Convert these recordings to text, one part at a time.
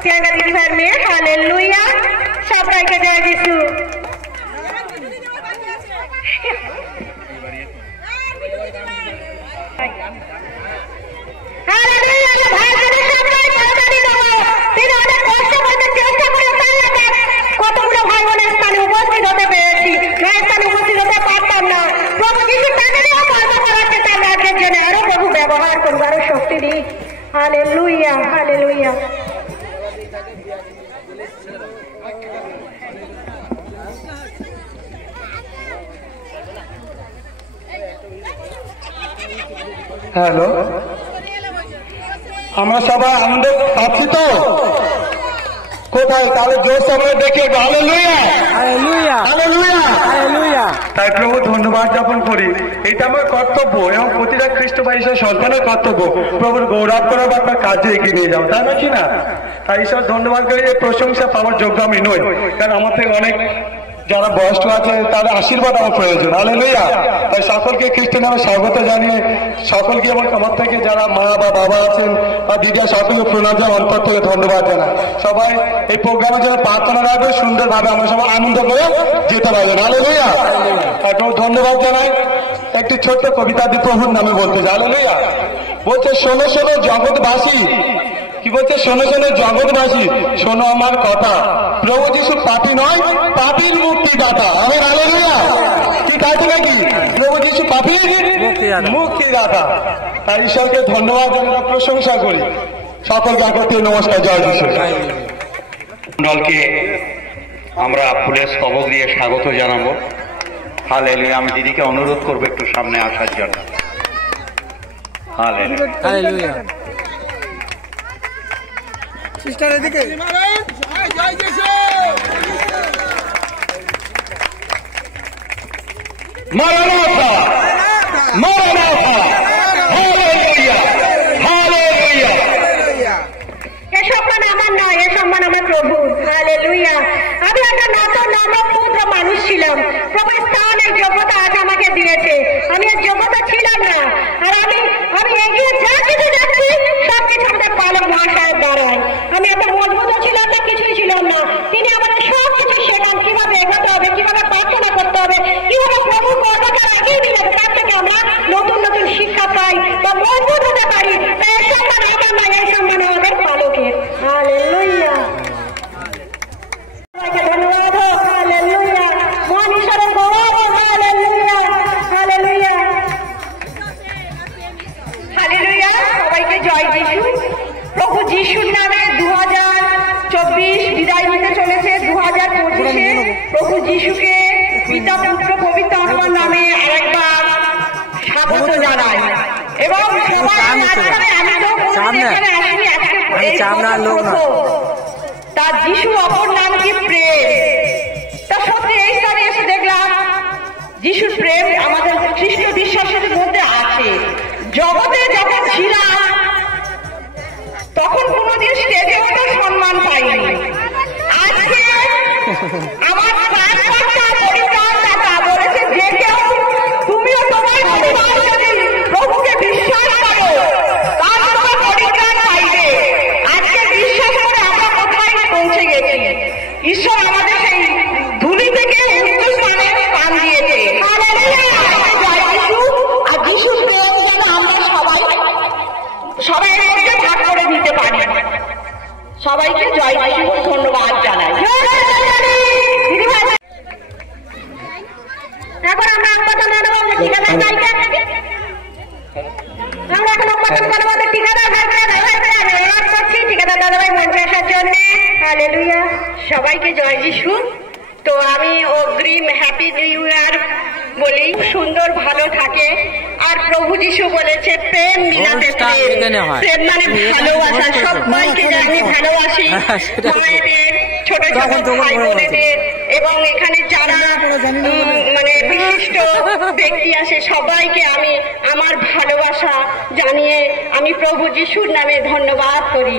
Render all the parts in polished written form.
প্রিয়াঙ্কা দিদি ভাইয়ের মেয়ে। হালেলুয়া, সবাইকে জয় যিশু। কতগুলো ভাই বোনের স্থানে উপস্থিত হতে পেরেছি, স্থানে উপস্থিত হতে পারতাম না। প্রভু যিশু তাদেরও কর্ম করাচ্ছে তার রাজ্যের জন্য, আরো প্রভু ব্যবহার করবো, আরো শক্তি দিই। Hallelujah, hallelujah. হ্যালো, আমরা সবাই আনন্দ পাচ্ছি তো? কোথায় তাহলে জোর সবাই দেখে হালেলুয়া, হালেলুয়া, হালেলুয়া, হালেলুয়া। তাই প্রভু ধন্যবাদ জ্ঞাপন করি, এটা আমার কর্তব্য এবং প্রতিটা খ্রিস্ট ভাই ঈশ্বর সন্তানের কর্তব্য প্রভুর গৌরব করার বা তার কাজে এগিয়ে নিয়ে যাও, তাই না কি না? তাই ঈশ্বর ধন্যবাদ করি, এই প্রশংসা পাওয়ার যোগ্য আমি নই, কারণ আমার থেকে অনেক যারা বয়স্ক আছে তাদের আশীর্বাদ আমার প্রয়োজন। হালেলুয়া। তাই সকলকে খ্রিস্টের নামে স্বাগত জানিয়ে সকলকে আমার থেকে যারা মা বা বাবা আছেন বা দিদা সকলকে প্রণাম জানাই, অন্তর থেকে ধন্যবাদ জানাই। সবাই এই প্রোগ্রামের জন্য প্রার্থনা রাখবে, সুন্দরভাবে আমরা সবাই আনন্দ করে যেতে পারবেন। হালেলুয়া। তারপর ধন্যবাদ জানাই। একটি ছোট্ট কবিতা দিয়ে প্রভুর নামে বলতে চাই। হালেলুয়া। বলছে, শোনো শোনো জগৎবাসী, কি বলছে? শোনো শোনো জগৎবাসী, শোনো আমার কথা, প্রভু যিশু পাপী নয়, পাপীর মুক্তিদাতা। আমি হালেলুয়া। ঠিক আছে নাকি? প্রভু যিশু পাপীর মুক্তিদাতা। তাই ঈশ্বরকে ধন্যবাদ জানাই, প্রশংসা করি। সকলকে একত্রে নমস্কার, জয় যিশু। দলকে আমরা ফুলের স্তবক দিয়ে স্বাগত জানাবো। হালেলুয়া। আমি দিদিকে অনুরোধ করবো একটু সামনে আসার জন্য। হালেলুয়া। সিস্টার এদিকে। মারানাথা, মারানাথা, হালেলুয়া, হালেলুয়া। এ সম্মান আমার নয়, এ সম্মান আমার প্রভু। হালেলুয়া। আমি একটা ক্ষুদ্র মানুষ ছিলাম, প্রভু স্থানের যোগ্যতা আজ আমাকে দিয়েছে। আমি এর যোগ্যতা ছিলাম না, আর আমি এগিয়ে যা কিছু যাচ্ছি সবকিছু আমাদের পালক ভাষায় দাঁড়ায়। আমি এত মজবুত ছিলাম না, কিছুই ছিলাম না। তিনি আমাদের সবকিছু শেখান, কিভাবে এগোতে হবে, কিভাবে প্রার্থনা করতে হবে, কিভাবে প্রভু কর্মটা এগিয়ে নিয়ে যাবে, তার থেকে আমরা নতুন নতুন শিক্ষা পাই বা মজবুত হতে পারি। তাই এই সম্মান আমার নয়, এই সম্মান আমাদের পালকের। হালেলুয়া। ধন্যবাদ। হালেলুয়া। মহান ঈশ্বরের গৌরব। Hallelujah, hallelujah, hallelujah. সবাইকে জয় যিশু। প্রভু যিশুর নামে 2024 বিদায় নিতে চলেছে। 2025-এ প্রভু যিশুকে পিতা পুত্র পবিত্র আত্মার নামে আরেকবার স্বাগত জানাই। এবং সবার মাঝখানে আমি তো এখানে আসিনি, আজকে তার যিশুর অপর নাম কি? প্রেম। তা সত্যি এই স্থানে এসে দেখলাম যিশুর প্রেম আমাদের খ্রিস্ট বিশ্বাসের মধ্যে আছে। জগতে যখন ছিলাম তখন কোনোদিন স্টেজে ওঠা সম্মান পাইনি। আজকে আমার পরিত্রাণদাতা বলেছে, যে কেউ তুমিও তোমার প্রভুকে বিশ্বাস করো, তার তোমার পরিত্রাণ পাইবে। আজকে বিশ্বাস করে আমরা কোথায় পৌঁছে গেছি। ঈশ্বর আমাদের সেই ধুলি থেকে হিন্দুস্তানে স্থান দিয়েছে। আর যিশুর প্রেম যেন আমরা সবাই মধ্যে ভাগ করে দিতে পারি। সবাইকে জয় যিশু, ধন্যবাদ জানাই। এখন আমরা আত্মদান জানাবো ঠিকাদার গাইতে। আমরা এখন আত্মদান জানাবো ঠিকাদার করছি। ঠিকাদার দাদাভাই মঞ্চে আসার জন্য। হালেলুয়া। সবাইকে জয় যিশু। তো আমি অগ্রিম হ্যাপি নিউ ইয়ার বলি। সুন্দর ভালো থাকে। আর প্রভু যিশু বলেছে, প্রেম মিলাতে প্রেম মানে ভালোবাসা। সবাইকে আমি ভালোবাসি, মায়েদের, ছোট ছোট ভাই বোনেদের, এবং এখানে যারা মানে বিশিষ্ট ব্যক্তি আছে সবাইকে আমি আমার ভালোবাসা জানিয়ে আমি প্রভু যিশুর নামে ধন্যবাদ করি।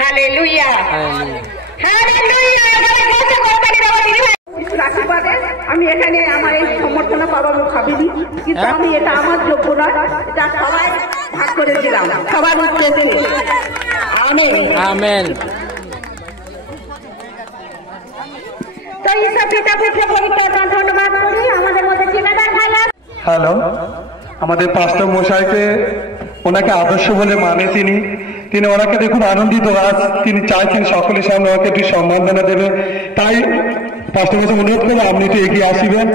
Hallelujah, hallelujah. আশীর্বাদে আমি এখানে আমার এই সমর্থনা পাবো ভাবিনি, কিন্তু আমি এটা আমার যোগ্য নয়, এটা সবাই ভাগ করে দিলাম, সবার উত্তর। Amen, amen. ওই সব পিতা পুত্র পবিত্র ধন্যবাদ করি আমাদের মধ্যে ঠিকাদার ভাইরা। হ্যালো, আমাদের পাস্টার মশাইকে ওনাকে আদর্শ বলে মানে তিনি ওনাকে দেখুন আনন্দিত, আজ তিনি চাইছেন সকলের সামনে ওকে একটু সম্মাননা দেবে। তাই পাস্টার মশাই অনুরোধ করবো আপনি একটু এগিয়ে আসিবেন,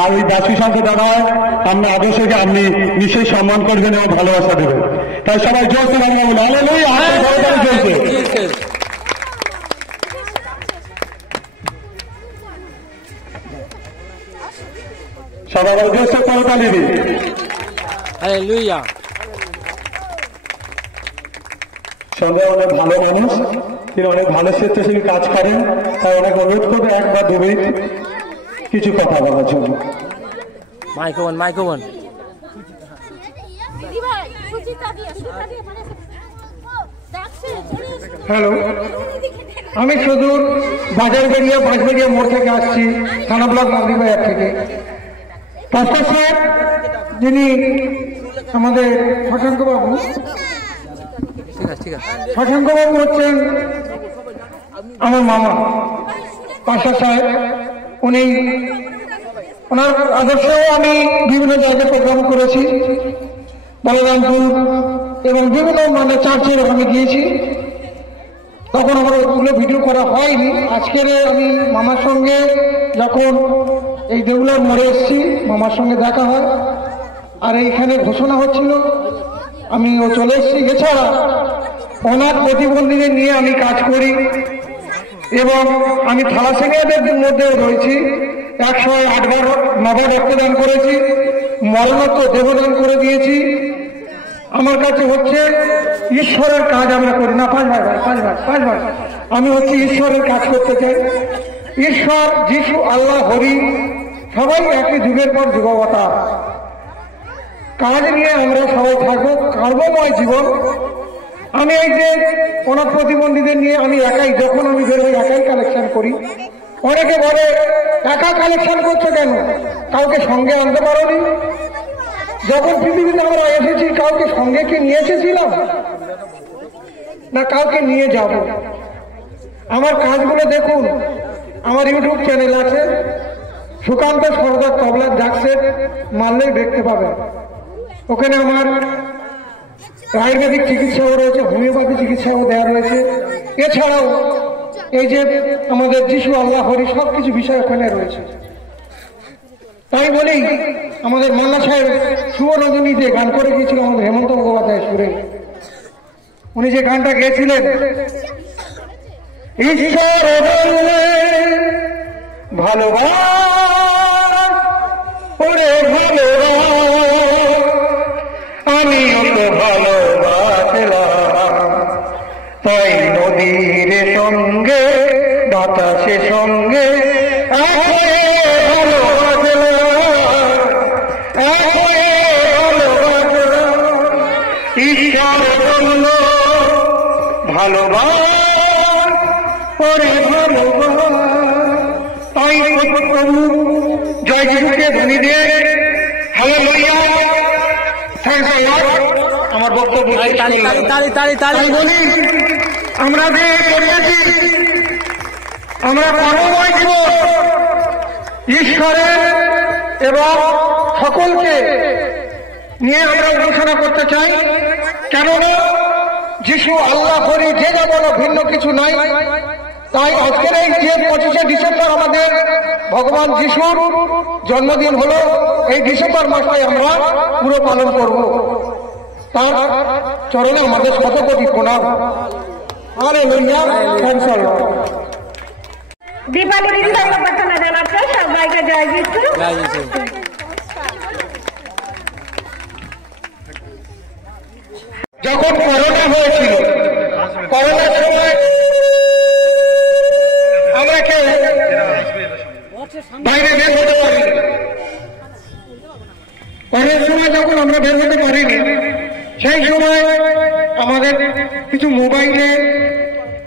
আর ওই বাসী সঙ্গে দেখা হয় আপনি আদর্শকে আপনি নিশ্চয়ই সম্মান করবেন এবং ভালোবাসা দেবেন। তাই সবাই জোরসে চলছে। সবাই জোরসে করতালি দিন। সবাই অনেক ভালো মানুষ, তিনি অনেক ভালো স্বেচ্ছাসেবী কাজ করেন। তাই অনেক অনুরোধ করবে 1 বা 2 মিনিট কিছু কথা বলার জন্য। মাইক্রোফোন হ্যালো, আমি সুদূর বাঁশবেড়িয়া মোড় থেকে আসছি, থানা ব্লক মাগরিবাজার থেকে। পাস্টার সাহেব যিনি আমাদের শশাঙ্কবাবু হচ্ছেন আমার মামা পাস্টার সাহেব। উনি ওনার আদর্শেও আমি বিভিন্ন জায়গায় প্রোগ্রাম করেছি, বলরামপুর এবং বিভিন্ন চার্চে আমি গিয়েছি। তখন আমার ওগুলো ভিডিও করা হয়নি। আজকের আমি মামার সঙ্গে যখন এই দেউলার মোড়ে এসেছি, মামার সঙ্গে দেখা হয়, আর এইখানে ঘোষণা হচ্ছিল, আমিও চলে এসেছি। এছাড়া অনাথ প্রতিবন্ধীদের নিয়ে আমি কাজ করি এবং আমি থ্যালাসেমিয়াদের মধ্যেও রয়েছি। 108 বার নবাব রক্তদান করেছি, মরণোত্তর দেবদান করে দিয়েছি। আমার কাছে হচ্ছে ঈশ্বরের কাজ আমরা করি না। 5 বার আমি হচ্ছে ঈশ্বরের কাজ করতে চাই। ঈশ্বর, যিশু, আল্লাহ, হরি সবাই একই যুগের পর যুগবতা। কাজ নিয়ে আমরা সবাই থাকবো, কর্মময় জীবন। আমি এই যে অনাথ প্রতিবন্ধীদের নিয়ে আমি একাই, যখন আমি বেরোই একাই কালেকশন করি। অনেকে বলে একা কালেকশন করছো কেন, কাউকে সঙ্গে আনতে পারোনি? যখন পৃথিবীতে আমরা এসেছি কাউকে সঙ্গে কি নিয়ে এসেছিলাম না কাউকে নিয়ে যাব? আমার কাজগুলো দেখুন, আমার ইউটিউব চ্যানেল আছে, সুকান্ত সর্দার তবলার জাকসেট মারলেই দেখতে পাবেন। ওখানে আমার আয়ুর্বেদিক চিকিৎসাও রয়েছে, হোমিওপ্যাথি চিকিৎসাও দেওয়া রয়েছে। এছাড়াও এই যে আমাদের যিশু, আল্লাহ, হরি সবকিছু বিষয় ওখানে রয়েছে। তাই বলেই আমাদের মান্না সাহেব শুভ রজনী যে গান করে গিয়েছিল আমাদের হেমন্ত মুখোপাধ্যায় সুরে, উনি যে গানটা গেয়েছিলেন, ঈশ্বর আমিও তো ভালোবাসলাম, তাই নদীর সঙ্গে বাতাসের সঙ্গে ঈশ্বর বলল ভালোবাসে ভালোবাস। তাই প্রভু জয় যিশুকে ধ্বনি দিয়ে হালেলুয়া। আমার বক্তব্য বলি, আমরা যে করিয়াছি আমরা কর্মময় জীবন ঈশ্বরের এবং সকলকে নিয়ে আমরা ঘোষণা করতে চাই। কেননা যিশু, আল্লাহ, হরি যে বলো ভিন্ন কিছু নাই। তাই আজকের এই যে 25শে ডিসেম্বর আমাদের ভগবান যিশুর জন্মদিন হলো, এই ডিসেম্বর মাসটাই আমরা পুরো পালন করব। তার চরণে আমাদের শত কোটি প্রণাম। হালেলুয়া। দীপাবলির সর্বপ্রথমে জানাচ্ছ সবাইকে জয় যিশু। যখন করোনা হয়েছিল, করোনার সময় আমরা কেউ বাইরে বের হতে পারিনি। করোনার সময় যখন আমরা বের হতে পারিনি, সেই সময় আমাদের কিছু মোবাইলে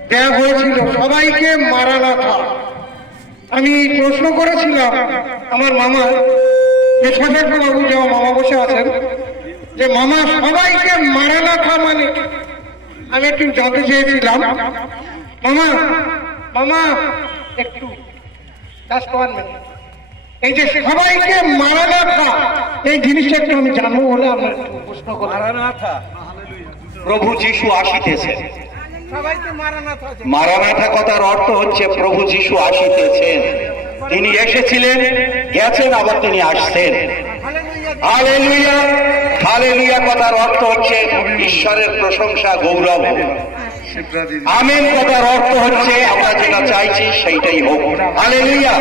দেওয়া হয়েছিল সবাইকে মারানাথা। আমি প্রশ্ন করেছিলাম আমার মামা, যে শশাঙ্ক বাবু, যে মামা বসে আছেন, যে মামা সবাইকে মারানাথা মানে আমি একটু জানতে চেয়েছিলাম। মামা একটু জাস্ট 1 মিনিট। এই যে সবাইকে মারানাথা, এই জিনিসটা একটু আমি জানবো বলে আপনার একটু প্রশ্ন করলাম। মারানাথা, প্রভু যিশু আসিতেছেন। সবাইকে মারানাথা। মারানাথা কথার অর্থ হচ্ছে প্রভু যিশু আসিতেছেন। তিনি এসেছিলেন, গেছেন, আবার তিনি আসছেন। হালেলুয়া। হালেলুয়া কথার অর্থ হচ্ছে ঈশ্বরের প্রশংসা, গৌরব। আমেন কথার অর্থ হচ্ছে আমরা যেটা চাইছি সেইটাই হোক। হালেলুয়া।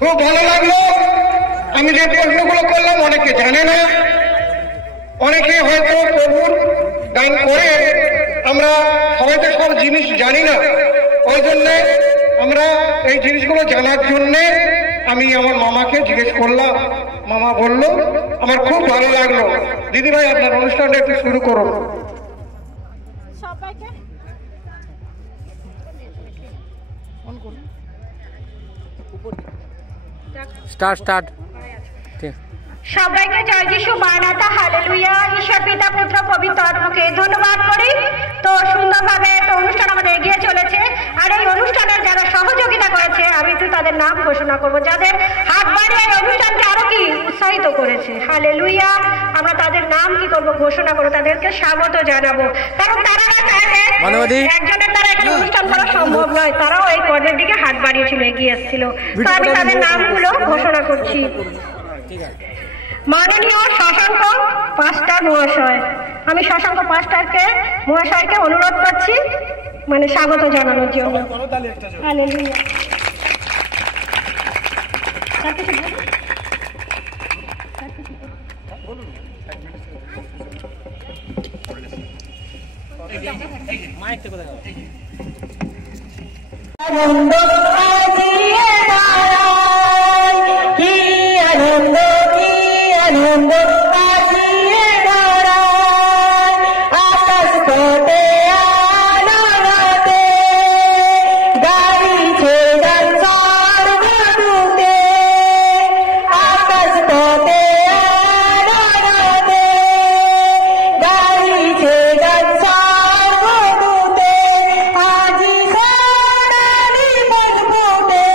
খুব ভালো লাগলো। আমি যে প্রশ্নগুলো করলাম অনেকে জানে না, অনেকে হয়তো প্রভুর গান করে, আমরা সবাই তো সব জিনিস জানি না। ওই জন্যে আমরা এই জিনিসগুলো জানার জন্যে আমি আমার মামাকে জিজ্ঞেস করলাম, মামা বলল, আমার খুব ভালো লাগলো। দিদিভাই আপনার অনুষ্ঠানটা একটু শুরু করুন। স্টার্ট। সবাইকে জয় যিশু, মারানাথা, হালেলুয়া। ঈশ্বর পিতা, পুত্র, পবিত্র আত্মাকে ধন্যবাদ করি। তো সুন্দরভাবে তো অনুষ্ঠান আমাদের এগিয়ে চলেছে। আর এই অনুষ্ঠানের যারা সহযোগিতা করেছে, আমি একটু তাদের নাম ঘোষণা করব, যাদের হাত বাড়িয়ে এই অনুষ্ঠানকে আরো কি উৎসাহিত করেছে। হালেলুয়া। আমরা তাদের নাম কি করব, ঘোষণা করবো, তাদেরকে স্বাগত জানাবো। কারণ তারা না চাইলে একজনের দ্বারা এখানে অনুষ্ঠান করা সম্ভব নয়। তারাও এই পদের দিকে হাত বাড়িয়েছিল, এগিয়ে এসেছিল। তো আমি তাদের নামগুলো ঘোষণা করছি। মাননীয় শশাঙ্ক পাস্টার মহাশয়, আমি শশাঙ্ক পাস্টারকে মহাশয়কে অনুরোধ করছি স্বাগত জানানোর জন্য। হালেলুয়া। আনন্দ আজিয়ে দাঁড়ায়, কি আনন্দ, কি আনন্দ আজিয়ে দাঁড়ায়, আকাশ পথে আনন্দে গাইছে গান সর্বদূতে, আকাশ পথে আনন্দে গাইছে গান সর্বদূতে, আজি সোনালি পথ ফুটে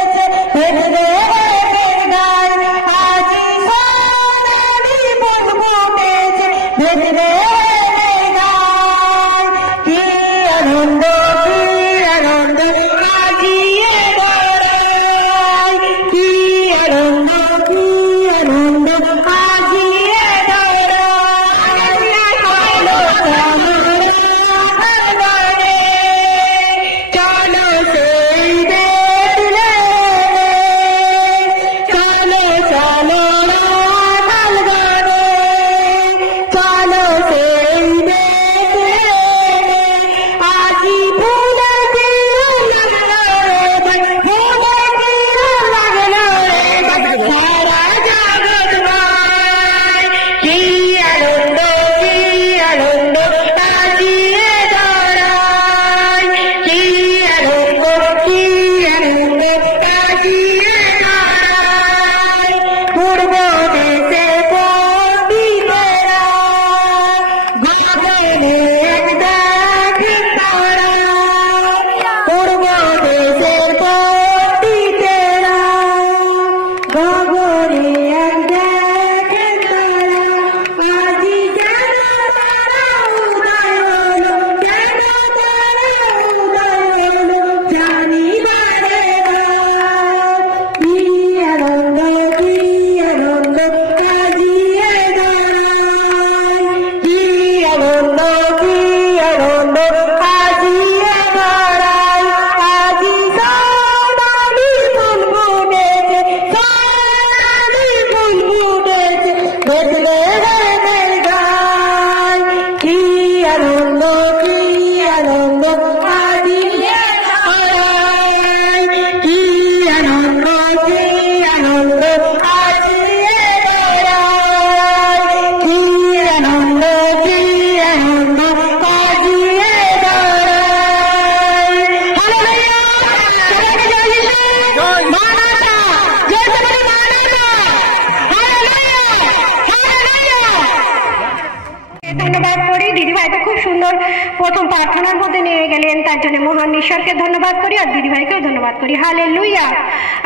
প্রথম প্রার্থনার মধ্যে নিয়ে গেলেন, তার জন্য মহান ঈশ্বরকে ধন্যবাদ করি আর দিদিভাইকেও ধন্যবাদ করি। হালেলুয়া।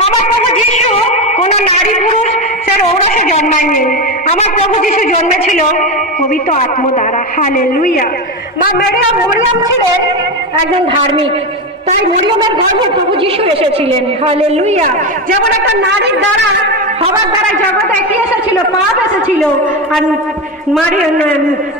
আমার প্রভু যিশু কোন নারী পুরুষ স্যার ঔরসে জন্মায়নি। আমার প্রভু যিশু জন্মেছিল পবিত্র আত্ম দ্বারা। হালেলুয়া। মা মরিয়ম ছিলেন একজন ধার্মিক, তাই মরিয়মের গর্ভে প্রভু যিশু এসেছিলেন। হালেলুয়া। যেমন একটা নারীর দ্বারা হবার দ্বারা জগতে কি এসেছিল? পাপ এসেছিল। আর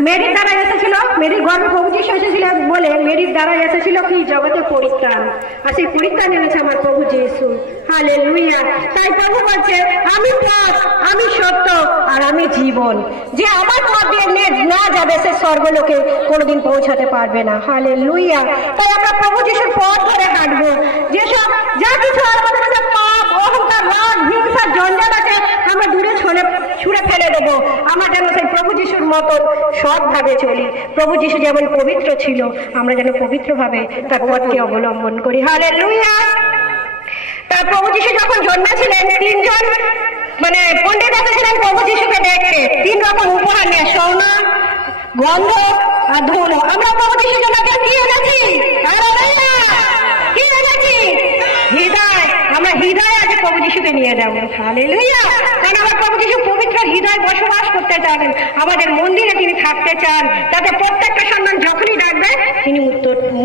মেরির দ্বারা এসেছিল, মেরির গর্ভে প্রভু যিশু এসেছিল বলে মেরির দ্বারা এসেছিল কি? জগতে পরিত্রাণ। আর সেই পরিত্রাণ এনেছে আমার প্রভু যিশু। হালেলুয়া। তাই প্রভু বলছে, আমি পথ, আমি সত্য আর আমি জীবন। যে আমার পথ দিয়ে না যাবে সে স্বর্গলোকে কোনোদিন পৌঁছাতে পারবে না। হালেলুয়া। তাই আমরা প্রভু যিশুর পথ ধরে হাঁটবো। যেসব যা কিছু আমাদের কাছে পাপ, অহংকার, রাগ, হিংসা, জঞ্জাল আছে আমরা দূরে ছুঁড়ে ফেলে দেবো। আমরা যেন সেই প্রভু যিশুর মতন সৎভাবে চলি। প্রভু যিশু যেমন পবিত্র ছিল, আমরা যেন পবিত্রভাবে তার পথকে অবলম্বন করি। হালেলুয়া। তার প্রভু যিশু যখন জন্মেছিলেন, তিনজন পণ্ডিত এসেছিলেন প্রভু যিশুকে দেখতে। 3 রকম উপহার নিয়ে, সোনা, গন্ধ আর ধুলো। আমরা প্রভু যিশুর জন্য কি এনেছি? কি এনেছি? হৃদয়। আমরা হৃদয় আজ প্রভু যিশুকে নিয়ে যাবো। হালেলুয়া। কারণ আমার প্রভু যিশু পবিত্র হৃদয় বসবাস করতে চান। আমাদের মন্দিরে তিনি থাকতে চান, যাতে প্রত্যেকটা সন্তান যখনই ডাকবে তিনি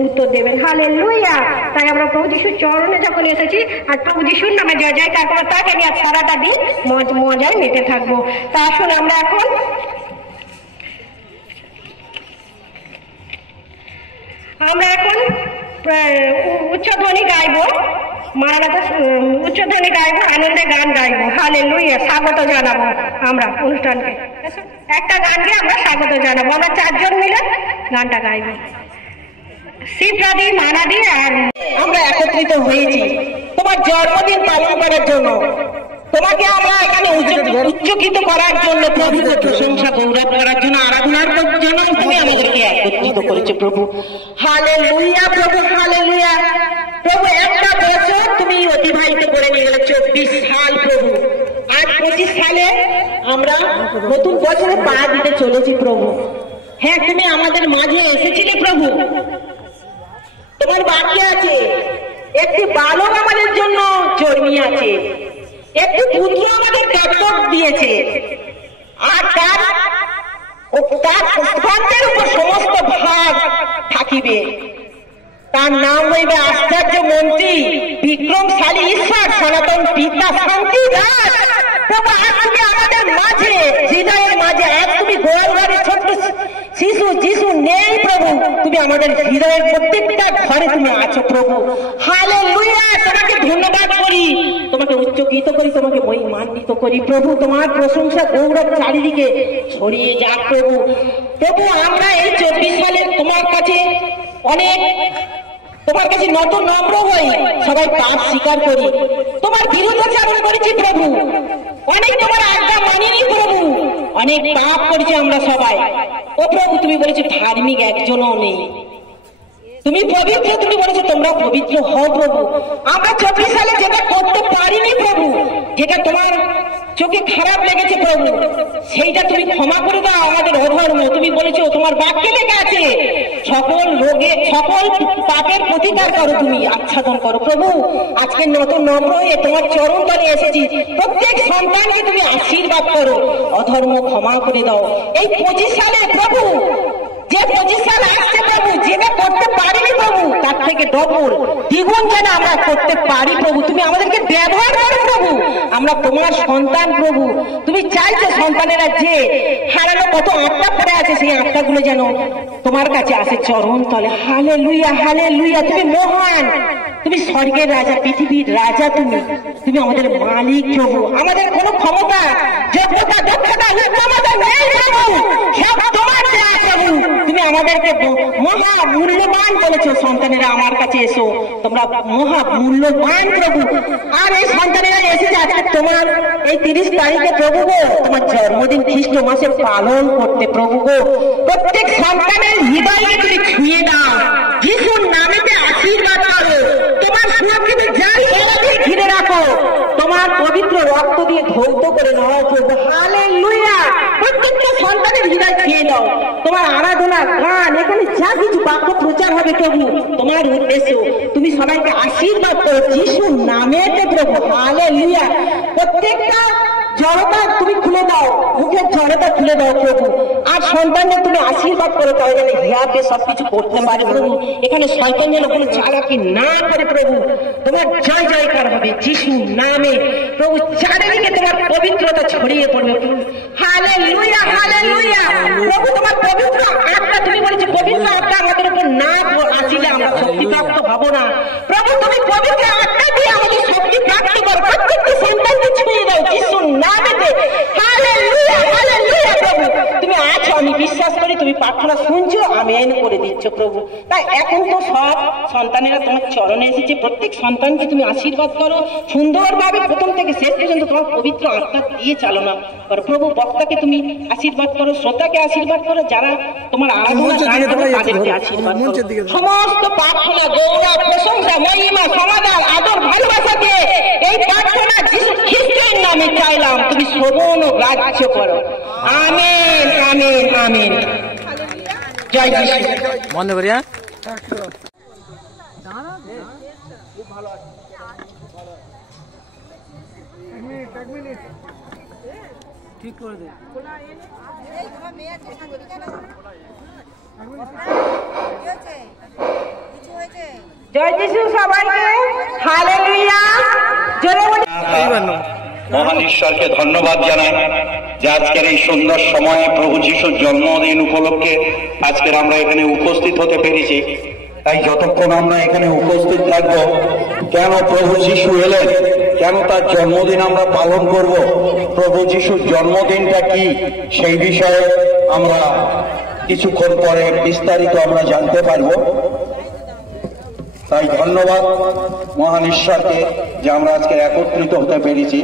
উত্তর দেবেন। হালেলুয়া। তাই আমরা প্রভু যিশুর চরণে যখন এসেছি আর প্রভু যিশুর নামে জয় জয়কার করে তাকে নিয়ে সারাটা দিন মজায় মেতে থাকবো। তা আসুন আমরা এখন উচ্চধ্বনি গাইবো, মারানাথা উচ্চধ্বনি গাইবো, আনন্দে গান গাইবো। হালেলুয়া। স্বাগত জানাবো আমরা অনুষ্ঠানকে। একটা গান গিয়ে আমরা স্বাগত জানাবো। আমরা 4 জন মিলে গানটা গাইবো। শিবরাদি, মানাদি আর আমরা একত্রিত হয়েছি তোমার জন্মদিন পালন করার জন্য। তোমাকে আমরা এখানে উচ্চকিত করার জন্য, প্রভুর প্রশংসা গৌরব করার জন্য, আরাধনার জন্য তুমি আমাদেরকে একত্রিত করেছো প্রভু। হালেলুয়া প্রভু। হালেলুয়া প্রভু। একটা বছর তুমি অতিবাহিত করে নিয়ে গেলে, 24 সাল প্রভু। আজ 25 সালে আমরা নতুন বছরে পা দিতে চলেছি প্রভু। হ্যাঁ, তুমি আমাদের মাঝে এসেছিলে প্রভু। তোমার বাকি আছে একটি বালক আমাদের জন্য জন্মিয়াছে, একটি পুত্র আমাদের দত্তক দিয়েছে, আর তার স্কন্ধের উপর সমস্ত ভাগ থাকিবে। তার নাম হইবে আশ্চর্য মন্ত্রী, বিক্রমশালী ঈশ্বর, সনাতন পিতা, শান্তি দাস। প্রভু আজ তুমি আমাদের মাঝে, হৃদয়ের মাঝে, আজ তুমি গোয়ালঘরে ছোট্ট শিশু যিশু নেই প্রভু, তুমি আমাদের হৃদয়ের প্রত্যেকটা ঘরে তুমি আছো প্রভু। হালেলুয়া। তোমাকে ধন্যবাদ করি, তোমাকে উচ্চকিত করি, তোমাকে মহিমান্বিত করি প্রভু। তোমার প্রশংসা গৌরব চারিদিকে ছড়িয়ে যাক প্রভু। প্রভু আমরা এই 24 সালে তোমার কাছে নতুন নম্র হই, সবাই পাপ স্বীকার করি, তোমার বিরুদ্ধাচরণ করেছি প্রভু। অনেক তোমার আজ্ঞা মানিনি প্রভু, অনেক পাপ করেছি আমরা সবাই। ও প্রভু, তুমি বলেছো ধার্মিক একজনও নেই, তুমি পবিত্র, তুমি বলেছো তোমরা পবিত্র হও প্রভু। আমরা 24 সালে যেটা করতে পারিনি প্রভু, যেটা তোমার চোখে খারাপ লেগেছে প্রভু, সেইটা তুমি ক্ষমা করে দাও আমাদের অধর্ম। তুমি বলেছো তোমার বাক্যে লেখা আছে সকল রোগে, সকল পাপের প্রতিকার করো, তুমি আচ্ছাদন করো প্রভু। আজকে নতুন নম্র হয়ে তোমার চরণ তলে এসেছি, প্রত্যেক সন্তানকে তুমি আশীর্বাদ করো, অধর্ম ক্ষমা করে দাও। এই 25 সালে প্রভু, যে 25 সাল আসছে প্রভু, যেটা করতে পারিনি প্রভু, তার থেকে ডবল দ্বিগুণ যেন আমরা করতে পারি প্রভু। তুমি আমাদেরকে ব্যবহার করো প্রভু, আমরা তোমার সন্তান প্রভু। তুমি চাইছো সন্তানেরা যে হারানো কত আত্মা পড়ে আছে, সেই আত্মাগুলো যেন তোমার কাছে আসে চরণ তলে। হালেলুয়া। হালেলুয়া। তুমি মহান, তুমি স্বর্গের রাজা, পৃথিবীর রাজা, তুমি আমাদের মালিক প্রভু। আমাদের কোনো ক্ষমতা, যোগ্যতা, দক্ষতা আমাদের নেই প্রভু, সব তোমার দেয়া প্রভু। তুমি আমাদেরকে মহা মূল্যবান বলেছো, সন্তানেরা আমার কাছে এসো, তোমরা মহা মূল্যবান প্রভু। আর এই সন্তানেরা এসে যাচ্ছে তোমার এই 30 তারিখে প্রভু গো, তোমার জন্মদিন খ্রিস্ট মাসে পালন করতে প্রভু গো। প্রত্যেক সন্তানের হৃদয়কে তুমি ছুঁয়ে দাও, যিশুর নামেতে আশীর্বাদ করো, তোমার সুরক্ষিত জাল ঘিরে রাখো, তোমার পবিত্র রক্ত দিয়ে ধৌত করে নাও প্রভু। হালেলুয়া। প্রত্যেকটা সন্তানের হৃদয় খেয়ে দাও, তোমার আরাধনা গান এখানে যা কিছু বাক্য প্রচার হবে প্রভু তোমার উদ্দেশ্য, তুমি সবাইকে আশীর্বাদ করো যিশুর নামেতে প্রভু। হালেলুয়া। প্রত্যেকটা জড়তা তুমি খুলে দাও, মুখের জড়তা খুলে দাও প্রভু। আর সন্তানদের তুমি আশীর্বাদ করো, তারা যেন হিয়াতে সবকিছু করতে পারে প্রভু। এখানে শয়তান যেন কোনো চালাকি না করে প্রভু। তোমার জয় জয়কার হবে যিশুর নামে প্রভু। চারিদিকে তোমার পবিত্রতা ছড়িয়ে পড়বে প্রভু। Hallelujah, hallelujah. প্রভু তোমার পবিত্র আত্মা, তুমি বলেছো পবিত্র আত্মা আমাদের উপর না আসিলে আমরা শক্তিপ্রাপ্ত হব না। প্রভু তুমি পবিত্র আত্মা দিয়ে আমাদের শক্তি প্রাপ্ত করো, প্রত্যেকটি সন্তানকে ছুঁয়ে দাও যিশুর নামেতে। Hallelujah, hallelujah. প্রভু তুমি আছো, আমি বিশ্বাস করি তুমি প্রার্থনা শুনছো, আমেন করে দিচ্ছ প্রভু। তাই এখন তো সব সন্তানেরা তোমার চরণে এসেছে, প্রত্যেক সন্তানকে তুমি আশীর্বাদ করো সুন্দরভাবে, প্রথম থেকে শেষ পর্যন্ত তোমার পবিত্র আত্মা দিয়ে চালনা করো প্রভু। বক্তাকে তুমি আশীর্বাদ করো, শ্রোতাকে আশীর্বাদ করো, যারা তোমার আরাধনা তাদেরকে আশীর্বাদ করো। সমস্ত প্রার্থনা, গৌরব, প্রশংসা, মহিমা, সমাধান, আদর, ভালোবাসা দিয়ে এই প্রার্থনা যিশু খ্রিস্টের নামে চাইলাম, তুমি শ্রবণ ও গ্রাহ্য করো। Amen, amen, amen. জয় যিশু। বন্ধ করিয়া ঠিক করে দে। জয় যিশু সবাইকে। হালেলুয়া। জোরে বলি। মহান ঈশ্বরকে ধন্যবাদ জানাই যে আজকের এই সুন্দর সময়ে প্রভু যিশুর জন্মদিন উপলক্ষে আজকের আমরা এখানে উপস্থিত হতে পেরেছি। তাই যতক্ষণ আমরা এখানে উপস্থিত থাকবো, কেন প্রভু যিশু এলেন, কেন তার জন্মদিন আমরা পালন করব, প্রভু যিশুর জন্মদিনটা কি, সেই বিষয়ে আমরা কিছুক্ষণ পরে বিস্তারিত আমরা জানতে পারবো। তাই ধন্যবাদ মহান ঈশ্বরকে যে আমরা আজকে একত্রিত হতে পেরেছি।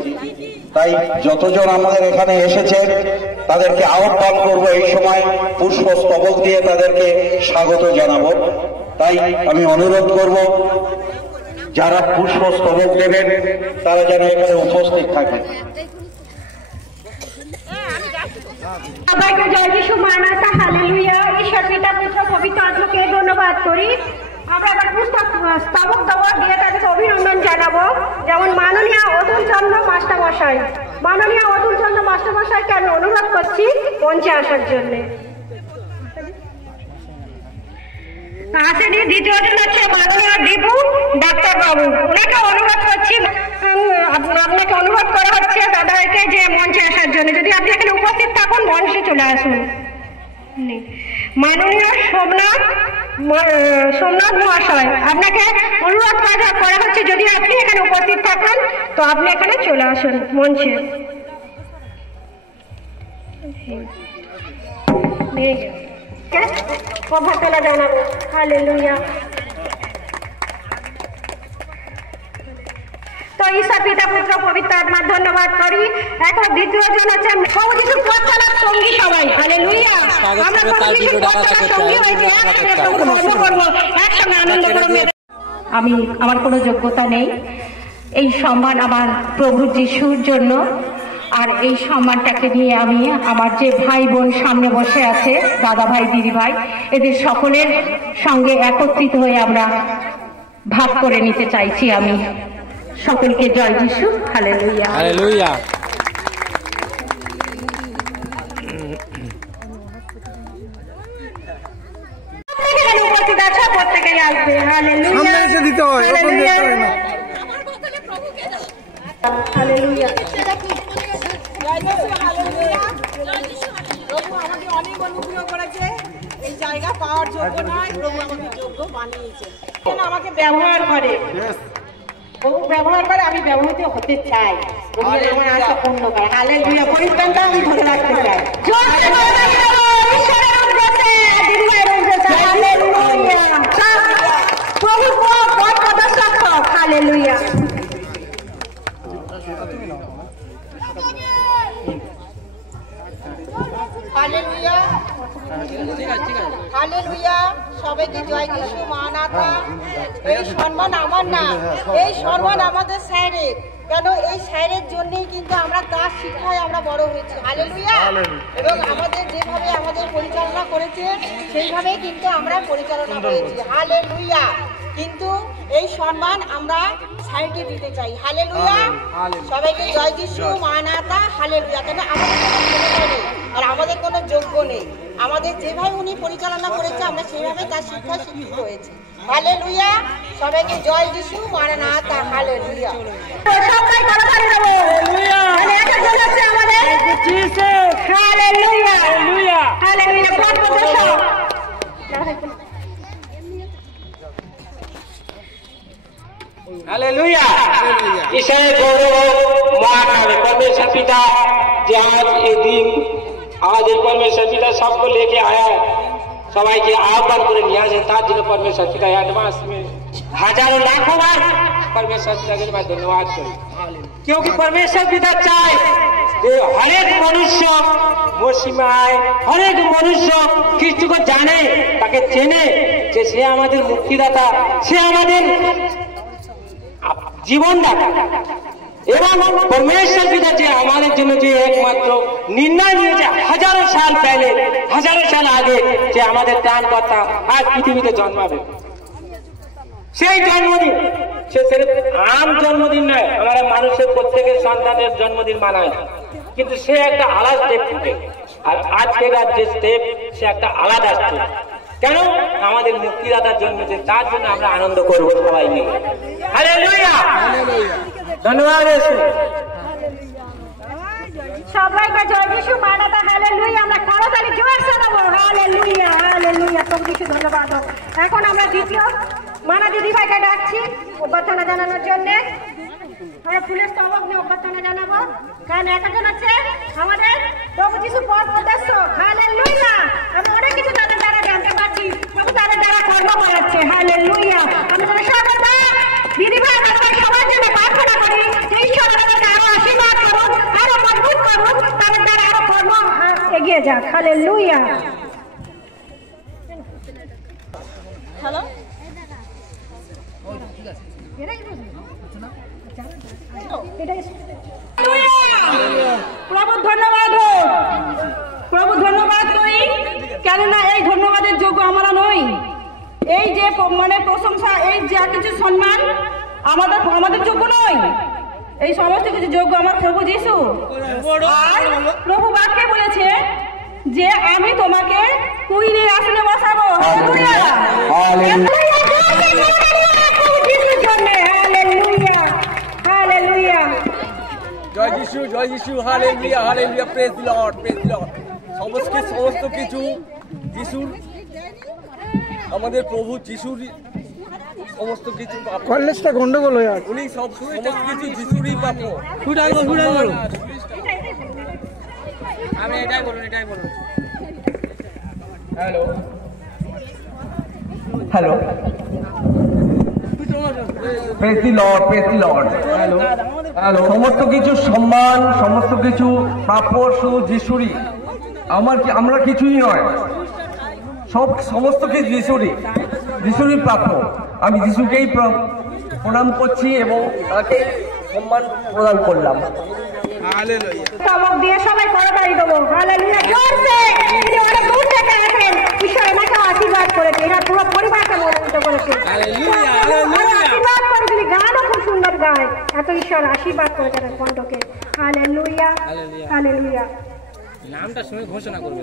তাই যতজন আমাদের এখানে এসেছে তাদেরকে আহ্বান করব, এই সময় পুষ্পস্তবক দিয়ে তাদেরকে স্বাগত জানাবো। তাই আমি অনুরোধ করব যারা পুষ্পস্তবক দেবেন তারা যেন এখানে উপস্থিত থাকেন। সবাইকে জয় যিশু মানাতা। হালেলুয়া। ঈশ্বর পিতা পুত্র পবিত্র আত্মাকে ধন্যবাদ করি। আমরা এবার পুস্তক দেওয়া দিয়ে তাদেরকে অভিনন্দন জানাবো। যেমন মাননীয় অতুল চন্দ্র মাস্টারমশাই, মাননীয় অতুল চন্দ্র মাস্টারমশাইকে আমি অনুরোধ করছি মঞ্চে আসার জন্য। আসেনি। দ্বিতীয়জন হচ্ছে মাননীয় দীপু ডাক্তারবাবু, ওনাকে অনুরোধ করছি, আপনাকে অনুরোধ করা হচ্ছে দাদাকে যে মঞ্চে আসার জন্য। যদি আপনি এখানে উপস্থিত থাকুন মঞ্চে চলে আসুন। মাননীয় সোমনাথ মহাশয়, আপনাকে অনুরোধ করা হচ্ছে যদি আপনি এখানে উপস্থিত থাকেন তো আপনি এখানে চলে আসুন মঞ্চে। প্রভাতবেলা জানাবো। হালেলুয়া। তো ঈশ্বর পিতা পুত্র পবিত্র আত্মার ধন্যবাদ করি। এখন দ্বিতীয় জন হচ্ছে প্রভু যিশুর পথ চলার সঙ্গী সবাই। হালেলুয়া। আমরা প্রভু যিশুর পথ চলার সঙ্গী হয়েছি, একসঙ্গে প্রভু ধর্ম করবো, একসঙ্গে আনন্দ করবো। আমি আমার কোনো যোগ্যতা নেই, এই সম্মান আমার প্রভু যিশুর জন্য। আর এই সম্মানটাকে নিয়ে আমি আমার যে ভাই বোন সামনে বসে আছে, দাদা ভাই, দিদি ভাই, এদের সকলের সঙ্গে একত্রিত হয়ে আমরা ভাগ করে নিতে চাইছি। আমি সকলকে জয় যিশু। Hallelujah, hallelujah. উপস্থিত আছে, প্রত্যেকেই আসবে। হালেলুয়া, দিতে হয়, হালেলুয়া, হালেলুয়া। প্রভু আমাকে অনেক অনুগ্রহ করেছে, এই জায়গা পাওয়ার যোগ্য নয়, প্রভু আমাকে যোগ্য বানিয়েছে। আমাকে ব্যবহার করে, প্রভু ব্যবহার করে, আমি ব্যবহৃত হতে চাই। প্রভু আমার আশা পূর্ণ করে। হালেলুয়া। পরিত্রাণটা আমি ধরে রাখতে চাই। হালেলুয়া। Hallelujah, hallelujah. সবাইকে জয় যিশু মানাতা। এই সম্মান আমার না, এই সম্মান আমাদের স্যারের। কেন এই স্যারের জন্যই কিন্তু আমরা তার শিক্ষায় আমরা বড় হয়েছি। হালেলুয়া। এবং আমাদের যেভাবে আমাদের পরিচালনা করেছে সেইভাবেই কিন্তু আমরা পরিচালনা করেছি। হালেলুয়া। কিন্তু এই সম্মান আমরা স্যারকে দিতে চাই। হালেলুয়া। সবাইকে জয় যিশু মানাতা। হালেলুয়া। কেন আমাদের কোনো ক্ষমতা নেই আর আমাদের কোনো যোগ্য নেই, আমাদের যেভাবে উনি পরিচালনা করেছে আমরা সেইভাবে তার শিক্ষায় শিক্ষিত হয়েছি। হালেলুয়া। সবাইকে জয় যিশু মানাতা। হালেলুয়া। সবাই করতালি দেব। হালেলুয়া। একজন আছে আমাদের জিসাস। হালেলুয়া। হালেলুয়া। হালেলুয়া। প্রভু हालेलुया। इसे गौरव महान परमेश्वर पिता जो आज ये दिन आज परमेश्वर पिता सबको लेके आया है, सबाई के आह्वान करे निया से तार जिन परमेश्वर पिता एडवांस में हजारों लाखों बार परमेश्वर पिता के मैं धन्यवाद करूं, क्योंकि परमेश्वर पिता चाहे जो हर एक मनुष्य मसीह में आए, हर एक मनुष्य ख्रिस्ट को जाने ताके चेने जे से हमारे मुक्तिदाता, से हमारे জীবন দাতা এবং परमेश्वर पिता যে আমাদের জন্য যে একমাত্র নির্ণয় নিয়েছে হাজারো সাল পহলে, হাজারো সাল আগে যে আমাদের ত্রাণকর্তা আজ পৃথিবীতে জন্মাবে, সেই জন্মদিন সে সির্ফ আম জন্মদিন নয়, আমরা মানুষের প্রত্যেকের সন্তানের জন্মদিন মানায়, কিন্তু সে একটা আলাদা স্টেপ থাকে। আর আজকের যে স্টেপ সে একটা আলাদা স্টেপ। কেন? আমাদের মুক্তিদাতার জন্য যে তার জন্য আমরা আনন্দ করবো সবাই মিলে। হালেলুয়া। ধন্যবাদ। সবাইকে জয় যিশু মানাতা। হালেলুয়া। আমরা করতালি জোরে শোনাবো। হালেলুয়া। হালেলুয়া। প্রভু যিশু ধন্যবাদ। এখন আমরা দ্বিতীয় মানা দিদি ভাইকে ডাকছি অভ্যর্থনা জানানোর জন্য। আমরা ফুলের স্তবক নিয়ে অভ্যর্থনা জানাবো, কারণ একজন আছে আমাদের প্রভু যিশু পথ প্রদর্শক। হালেলুয়া। আমরা অনেক কিছু তাদের দ্বারা জানতে পারছি, প্রভু তাদের দ্বারা কর্ম করাচ্ছে। হালেলুয়া। আমরা সর্বদা দিদি ভাই সবার জন্য প্রার্থনা করি যে ঈশ্বর আমাদেরকে আরো আশীর্বাদ করুন, আরো মজবুত করুন, তাদের দ্বারা আরো কর্ম এগিয়ে যাক। হালেলুয়া। হ্যালো, প্রভু ধন্যবাদ হোক, প্রভু ধন্যবাদ করি, কেননা এই ধন্যবাদের যোগ্য আমরা নই। এই যে মানে প্রশংসা, এই যা কিছু সম্মান আমাদের যোগ্য নয়, এই সমস্ত কিছু যোগ্য আমার প্রভু যিশু। আর প্রভু বাক্যে বলেছে যে আমি তোমাকে কুইনের আসনে বসাবো। জয় যিশু, জয় যিশু। হালেলুয়া। হালেলুয়া। প্রেজ দি লর্ড, প্রেজ দি লর্ড। সমস্ত কিছু যিশুর, আমাদের প্রভু যিশুর সমস্ত কিছু কলেজটা গন্ডগোল হয়ে আছে, উনি সমস্ত কিছু যিশুরই প্রাপ্য। আমি এটাই বলুন। Hello hello. প্রেজ দি লর্ড, প্রেজ দি লর্ড। Hello hello. সমস্ত কিছু সম্মান, সমস্ত কিছু প্রাপ্য শুধু যিশুরই। আমরা কিছুই নয়, সমস্ত কিছু যিশুরই প্রাপ্য। আমি যিশুকেই প্রণাম করছি এবং তাকে সম্মান প্রদান করলাম। চমক দিয়ে সবাই করতালি দেবো। হালেলুয়া। জোরসে অনেক দূর থেকে আসেন, ঈশ্বর আমাকে আশীর্বাদ করেছে, এরা পুরো পরিবারকে মনোনীত করেছে। আশীর্বাদ করে তিনি গানও খুব সুন্দর গায়, এত ঈশ্বর আশীর্বাদ করেছে তার কণ্ঠকে। হালেলুয়া। হালেলুয়া। নামটা শুনে ঘোষণা করবে।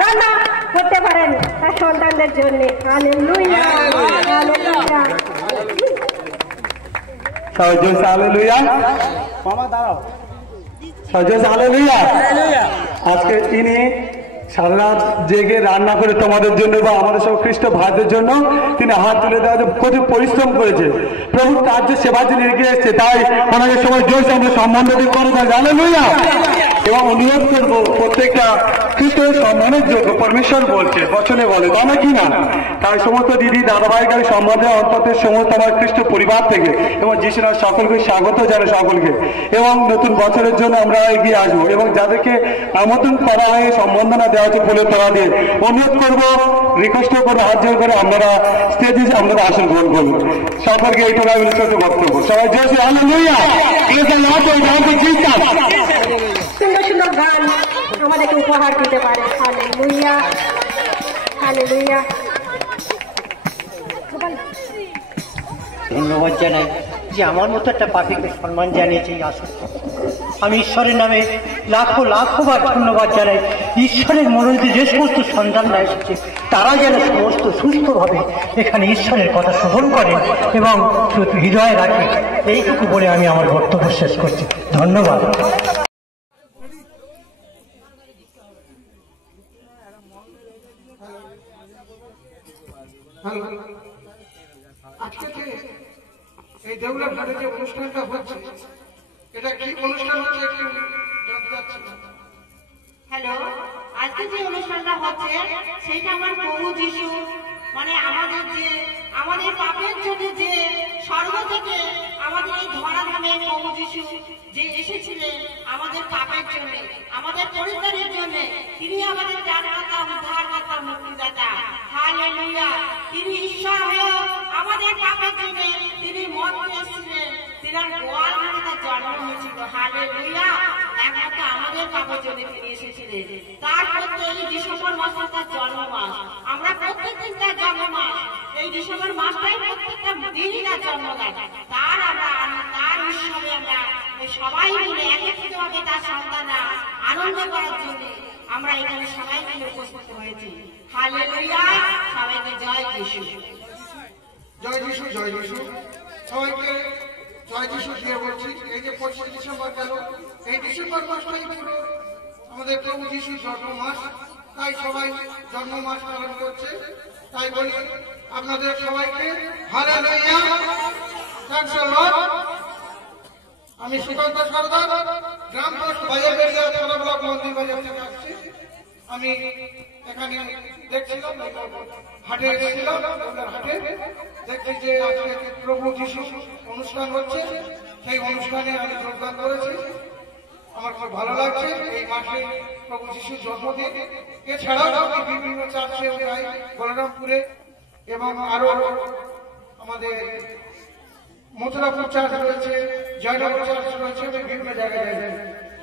রান্না করতে পারেন তার সন্তানদের জন্য। হালেলুয়া। হালেলুয়া। আজকে তিনি সারা রাত জেগে রান্না করে তোমাদের জন্য বা আমাদের সব খ্রিস্ট ভাইদের জন্য তিনি হাত তুলে দেওয়ার প্রচুর পরিশ্রম করেছে। প্রভু তার যে সেবার জন্য এগিয়ে এসছে, তাই ওনাকে সবাই জোরসে আমরা সম্মান করে দেয়। হালেলুয়া। এবং অনুরোধ করবো প্রত্যেকটা খ্রিস্টের সম্মানের যোগ্য পরমেশ্বর বলছে, বচনে বলে, তা না কি না? তাই সমস্ত দিদি দাদাভাইকে আমি সম্মান দেওয়া অন্ততের সমস্ত আমার খ্রিস্ট পরিবার থেকে এবং যিশুরা সকলকে স্বাগত জানাই সকলকে। এবং নতুন বছরের জন্য আমরা এগিয়ে আসবো এবং যাদেরকে আমন্ত্রণ করা হয় সম্বর্ধনা দেওয়া আছে ফুলের তোড়া দিয়ে। অনুরোধ করবো, রিকোয়েস্ট করবো, হাত জোর করে আপনারা স্টেজে আপনারা আসন গ্রহণ করুন। সম্পর্কে এইটা আমি বক্তব্য সবাই জোরসে হালেলুয়া। সুন্দর সুন্দর গান আমাদেরকে উপহার দিতে পারে। Hallelujah, hallelujah. ধন্যবাদ জানাই যে আমার মতো একটা পাখিকে সম্মান জানিয়েছে এই আসর। আমি ঈশ্বরের নামে লাখো লাখোবার ধন্যবাদ জানাই। ঈশ্বরের মনোনীত যে সমস্ত সন্তানরা এসেছে তারা যেন সমস্ত সুস্থভাবে এখানে ঈশ্বরের কথা শ্রবণ করে এবং হৃদয়ে রাখে, এইটুকু বলে আমি আমার বক্তব্য শেষ করছি। ধন্যবাদ। আজকে এই দেউলা ঘাটে যে অনুষ্ঠানটা হচ্ছে, এটা কি অনুষ্ঠান হচ্ছে একটু জানতে চাচ্ছি। হ্যালো, আজকে যে অনুষ্ঠানটা হচ্ছে সেটা আমার প্রভু যিশু, মানে আমাদের পাপের জন্য যে স্বর্গ থেকে আমাদের এই ধরাধামে প্রভু যিশু যে এসেছিলেন আমাদের পাপের জন্য, আমাদের পরিত্রাণের জন্য, তিনি আমাদের ত্রাণকর্তা, উদ্ধারকর্তা, মুক্তিদাতা। হালেলুয়া। তিনি ঈশ্বর হয়ে আমাদের পাপের জন্য তিনি মরতে এসেছিলেন, তিনার গোয়াল ঘরে তার জন্ম হয়েছিল। হালেলুয়া। একমাত্র আমাদের পাপের জন্য তিনি এসেছিলেন। তার প্রত্যেক এই ডিসেম্বর মাসটা তার জন্ম মাস, আমরা প্রত্যেক দিন তার জন্ম মাস, এই ডিসেম্বর মাসটাই প্রত্যেকটা দিনই তার জন্মদান। তার উৎসবে আমরা সবাই মিলে একত্রিতভাবে তার সন্তানরা আনন্দ করার জন্য আমরা এখানে সবাই মিলে উপস্থিত হয়েছি। হালেলুয়া। সবাইকে জয় যিশু। জয় যিশু, জয় যিশু। সবাইকে জয় যিশু দিয়ে বলছি। এই যে 25 ডিসেম্বর গেল, এই ডিসেম্বর মাসটাই পুরো আমাদের প্রভু যিশুর জন্ম মাস, তাই সবাই জন্ম মাস পালন করছে। তাই বলি আপনাদের সবাইকে হালেলুয়া। থ্যাঙ্কস আ লট। আমি সুকান্ত সরদার, গ্রাম পোস্ট বাজারবেড়িয়া, থানা ব্লক মন্দির বাজার থেকে আসছি। আমি এখানে দেখছিলাম, হাটে এসেছিলাম, হাটে দেখছি যে আজকে প্রভু যিশু অনুষ্ঠান হচ্ছে, সেই অনুষ্ঠানে আমি যোগদান করেছি। আমার খুব ভালো লাগছে। এই মাসে প্রভু যিশুর জন্মদিন। এছাড়াও আমি বিভিন্ন চার্চে যাই, বলরামপুরে এবং আরো আমাদের মথুরাপুর চার্চ রয়েছে, জয়নগর চার্চ রয়েছে, বিভিন্ন জায়গায় যাই।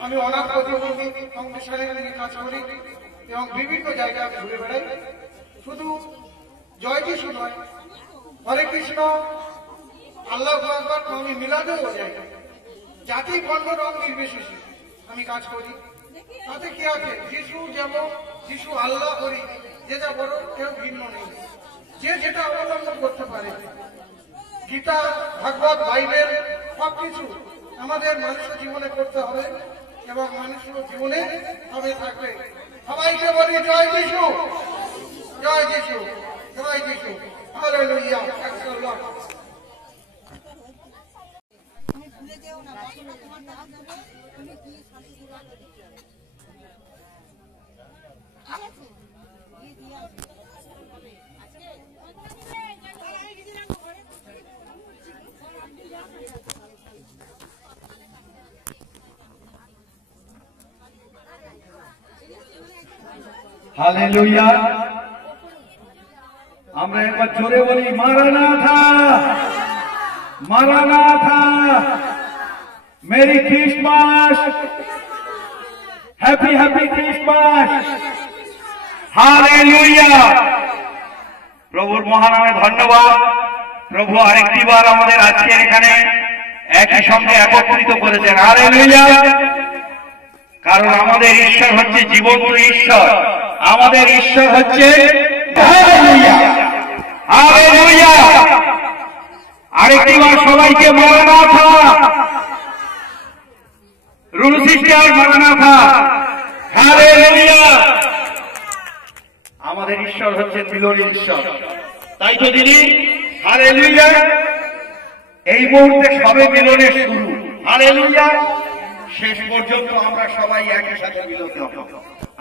আমি অনাথ প্রতিবন্ধী ফাউন্ডেশনের নিয়ে কাজ করি এবং বিভিন্ন জায়গায় আমি ঘুরে বেড়াই। শুধু জয় যিশু নয়, হরে কৃষ্ণ, আল্লাহু আকবার, আমি মিলাদেও যাই। জাতি বর্ণ রং নির্বিশেষে আমি কাজ করি। তাতে কি আছে, যিশু যেমন, যিশু আল্লাহ করি, যে যা বড় কেউ ভিন্ন নেই, যে যেটা অবলম্বন করতে পারে। গীতা, ভাগবত, বাইবেল সবকিছু আমাদের মানুষের জীবনে করতে হবে এবং মানুষের জীবনে হবে থাকবে। সবাইকে বলি জয় যিশু, জয় যিশু, জয় Jishu. Hallelujah. Thanks a lot. Hallelujah. আমরা একবার জোরে বলি maranatha, maranatha. Merry Christmas, happy happy Christmas. Hallelujah. প্রভুর মহানামে ধন্যবাদ। প্রভু আরেকটি বার আমাদের আজকের এখানে একই সঙ্গে একত্রিত করেছেন। হালেলুয়া। কারণ আমাদের ঈশ্বর হচ্ছে জীবন্ত ঈশ্বর, আমাদের ঈশ্বর হচ্ছে হালেলুয়া, হালেলুয়া। আরেকটি বার সবাইকে মারানাথা, রুল সিস্টার মারানাথা। হালেলুয়া। আমাদের ঈশ্বর হচ্ছে মিলনের ঈশ্বর, তাই তো দিদি হালেলুয়া। এই মুহূর্তে সবে মিলনের শুরু। হালেলুয়া। শেষ পর্যন্ত আমরা সবাই একই সাথে মিলিত হব।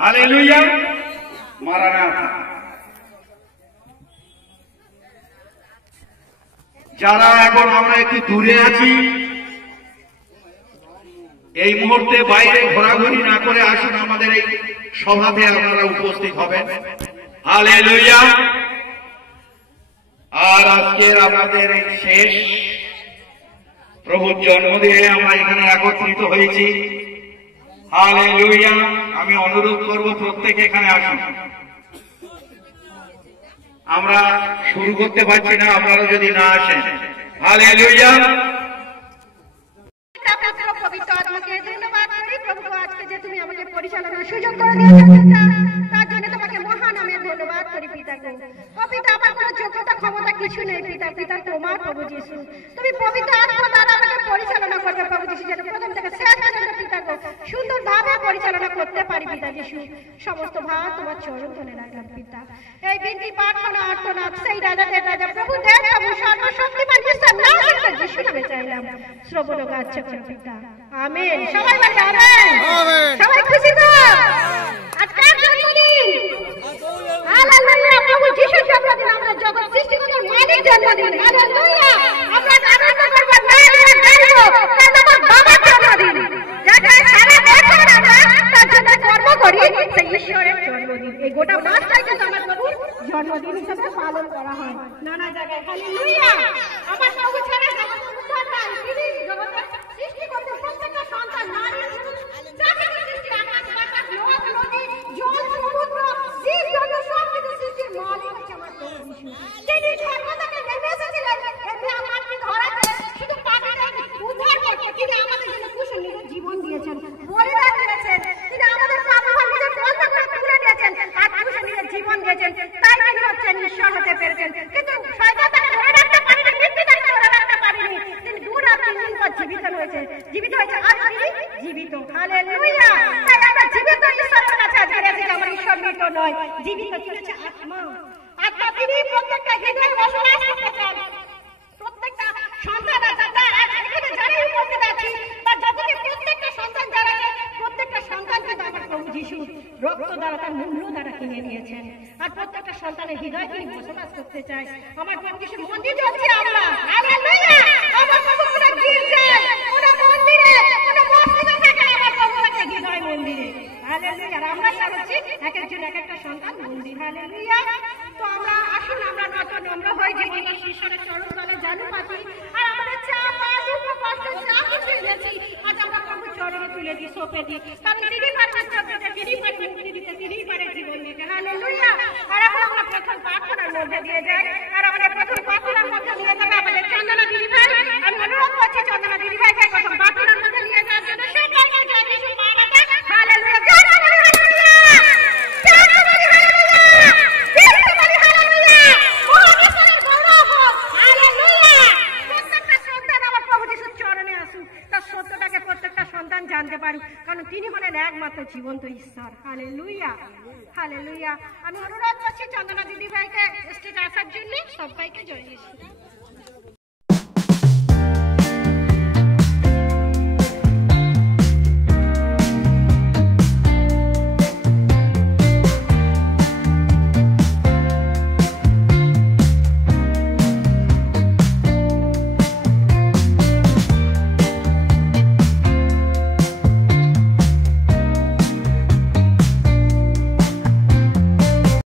হালেলুয়া। মারানাথা। যারা এখন আমরা একটু দূরে আছি, এই মুহূর্তে বাইরে ঘোরাঘুরি না করে আসুন আমাদের এই সভাতে আপনারা উপস্থিত হবেন। হালেলুয়া। আর আজকের আমাদের এই শেষ প্রভুর জন্মদিনে আমরা এখানে একত্রিত হয়েছি। হালেলুয়া। আমি অনুরোধ করব প্রত্যেকে এখানে আসুন। আমরা শুরু করতে পারছি না আপনারা যদি না আসেন। হালেলুয়া। পবিত্র আত্মাকে ধন্যবাদ করি প্রভু, আজকে যে তুমি আমাকে পরিচালনার সুযোগ করে দিয়েছো পিতা, তার জন্য তোমাকে মহান আমি ধন্যবাদ করি পিতা গো। ও পিতা, আমার কোনো যোগ্যতা ক্ষমতা কিছু নেই পিতা, পিতা তোমার প্রভু যিশু, তুমি পবিত্র আত্মা দ্বারা আমাকে পরিচালনা করবে প্রভু যিশু, যেন প্রথম থেকে শেষ পর্যন্ত পিতা গো সুন্দরভাবে পরিচালনা করতে পারি পিতা যিশু। সমস্ত ভার তোমার চরণ ধরে রাখলাম পিতা। এই বিনতি প্রার্থনা আর্তনাদ সেই রাজাদের রাজা প্রভু দেব প্রভু সর্বশক্তিমান ঈশ্বর নামে যিশু নামে চাইলাম, শ্রবণ ও গ্রাহ্য করো পিতা। আমেন। সবাই বলে আমেন। সবাই খুশি তো? আজকের জন্মদিন, হালেলুয়া, প্রভু যিশুর জন্মদিন, আমরা জগৎ সৃষ্টিকর্তার মালিক জন্মদিন। হালেলুয়া। আমরা আনন্দ করব, নাচব, গাইব, কারণ আমার বাবার জন্মদিন। যাতে সারা বছর আমরা তার জন্য কর্ম করি, সেই ঈশ্বরের জন্মদিন। এই গোটা মাসটাই কিন্তু আমার প্রভুর জন্মদিন হিসেবে পালন করা হয় নানা জায়গায়। হালেলুয়া। আমার প্রভু ছাড়া জগৎ সংসার নাই। তিনি জগতের সৃষ্টি করতে প্রত্যেকটা সন্তান, নারী, যাকে সৃষ্টি, আকাশ বাতাস, নদ নদী, জল সমুদ্র, জীব জন্তু সব কিছু সৃষ্টির মালিক হচ্ছে আমার প্রভু যিশু। তিনি স্বর্গ থেকে নেমে এসেছিলেন এমনি আমাকে ধরাতে, শুধু পাপিদের উদ্ধার করতে। তিনি আমাদের জন্য কুশল নিজের জীবন দিয়েছেন, বলিদান দিয়েছেন। তিনি আমাদের পাপ ভার নিজের কর্ম করে তুলে নিয়েছেন আর কুশল নিজের জীবন দিয়েছেন। তাই তিনি হচ্ছেন ঈশ্বর হতে পেরেছেন। কিন্তু শয়তান তাকে ধরে রাখতে পারেনি, মৃত্যু তাকে ধরে রাখতে পারেনি। তিনি দূর আর 3 দিন পর জীবিত হয়েছে, জীবিত হয়েছে আর তিনি জীবিত। হালেলুয়া। তাই আমরা জীবিত ঈশ্বরের কাছে ফিরে এসেছি। আমার ঈশ্বর মৃত নয়, জীবিত চলেছে আত্মা। আত্মা তিনি প্রত্যেকটা হৃদয়ে বসবাস করতে চান। প্রত্যেকটা সন্তান এখানে যারা উপস্থিত আছি, তার যতটি প্রত্যেকটা সন্তান যারা আছে, প্রত্যেকটা সন্তান কিন্তু আমার প্রভু যিশু রক্ত দ্বারা, তার মূল্য দ্বারা কিনে নিয়েছেন। আর প্রত্যেকটা সন্তানের হৃদয়ে তিনি বসবাস করতে চায়। আমার প্রভু যিশু মন্দির যাচ্ছি আমরা। হালেলুয়া। আমার প্রভু কোন গির্জায়, কোন মন্দিরে, কোন মসজিদে থাকে, আমার প্রভু থাকে হৃদয় মন্দিরে। হালেলুয়া। আর আমরা চাচ্ছি এক একজন এক একটা সন্তান মন্দির। হালেলুয়া। তো আমরা আসুন, আমরা নম্র হই, জীবন ঈশ্বরের চরণ তলে জানু পাতি। আর আমাদের চাপ আর দুঃখ কষ্ট যা কিছু এনেছি আজ আমরা প্রভু চরণে তুলে দিই, সঁপে দিই। কারণ তিনি পারেন উত্তর দিতে, তিনি পারেন মুক্তি দিতে, তিনি পারেন জীবন দিতে। হালেলুয়া। আর এখন আমরা প্রথম প্রার্থনার মধ্যে দিয়ে যাই। আর আমাদের প্রথম প্রার্থনার মধ্যে নিয়ে যাবে আমাদের চন্দনা দিদি ভাই। আমি অনুরোধ করছি চন্দনা দিদি ভাইকে প্রথম প্রার্থনার মধ্যে নিয়ে যাওয়ার জন্য। সবাইকে জয় যিশু মারাটা। হালেলুয়া। জয় হালেলুয়া। জয় হালেলুয়া। জয় হালেলুয়া। মহাবিশ্বের গৌরব হোক। হালেলুয়া। প্রত্যেকটা সন্তান আমার প্রভু যিশুর চরণে আসুক, তার সত্যটাকে প্রত্যেকটা সন্তান জানতে পারুক, কারণ তিনি হলেন একমাত্র জীবন্ত ঈশ্বর। হালেলুয়া। হালেলুয়া। আমি অনুরোধ করছি চন্দনা দিদি ভাইকে স্টেজে আসার জন্য। সবাইকে জয় যিশু।